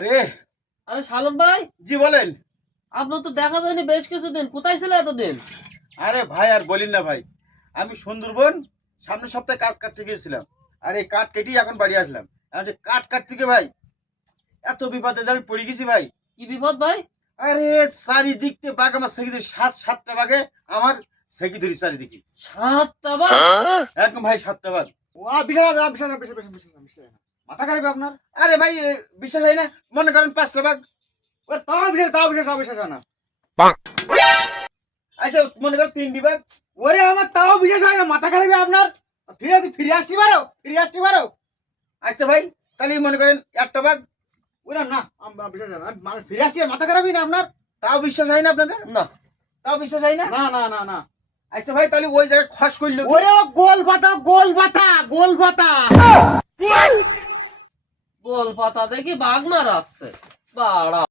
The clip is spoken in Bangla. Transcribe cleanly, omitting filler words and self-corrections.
আরে আরে সালম ভাই, জি বলেন। আপনার তো দেখা যায়নি বেশ কিছুদিন, কোথায় ছিল এতদিন? আরে ভাই আর বলিন না ভাই, আমি সুন্দরবন সামনের সপ্তাহে কাঠ কাটতে গিয়েছিলাম। আর এই কাঠ কেটেই এখন বাড়ি আসলাম। এখন যে কাঠ কাটতে গিয়ে ভাই এত বিপদে যে আমি পড়ে গেছি ভাই। কি বিপদ ভাই? আরে চারিদিক দিয়ে বাঘ আমার সেকি ধরি, সাতটা বাঘে আমার সেকি ধরি চারিদিকে। 7টা বাঘ? একদম ভাই 7টা বাঘ। মাথা খারাপ আপনার? আরে ভাই বিশ্বাস হয় না, মনে করেন 5টা বাঘ। তাও বিশ্বাস হয় না। আচ্ছা মনে করেন 3 বিভাগ। ওরে আমার তাও বিশ্বাস হয় না, মাথা খারাপ আপনার। ফিরে আসতে পারো। আচ্ছা ভাই তাহলে মনে করেন 1টা বাঘ। ওরা না, আমার বিশ্বাস হয় না। আমি ফিরে আসছি, মাথা খারাপই না আপনার। তাও বিশ্বাস হয় না আপনাদের? না। তাও বিশ্বাস হয় না? না। আচ্ছা ভাই তাহলে ওই জায়গায় খস করলো কি? ওরে ও গোল পাতা। গোল পাতা দেখি বাঘ না রাখছে বাড়া।